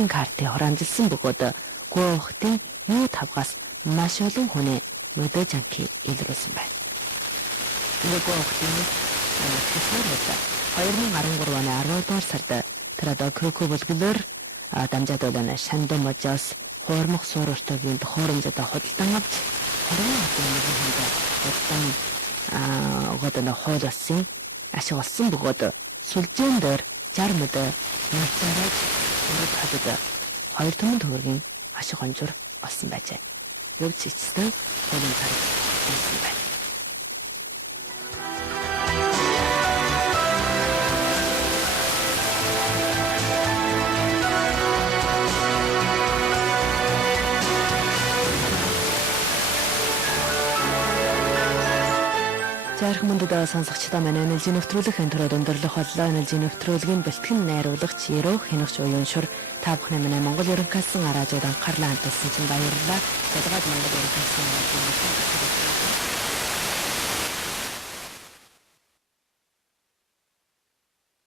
шинэ картыг хураамжилсан бөгөөд Гоохтын юу тавгаас маш олон хүний мэдээж анхи илрүүлсэн байна. Нөгөө Гоохтын хэсгүүд 2013 оны 10 дугаар сард тэр одоо Крөкө бүлгэлээр дамжаад байна. Шандон можоос хуурмах суурьтойгийн тохиромжтой худалдан авч 20 оны худалдан годона хоолсон ашиг олсон бөгөөд сүлжээн дээр 60 мэд нууцаараа урд хадад 2 түмэн төгрөгийн ашиг онжуур олсон байжээ. Өв цэцтэй хуулийн тарих болсон байна. Зарх мөндөд сонсогчдоо манай энержи нэвтрүүлгийн төрөд өндөрлөх боллоо. Энержи нэвтрүүлгийн бэлтгэн найруулагч Ерөө Хэнэгч уян шүр та бүхэн манай Монгол ерөнхийлсөн радиод анхаарлаа хандуулсан чинь баярлалаа. Задгаад Монгол ерөнхийлсөн радиод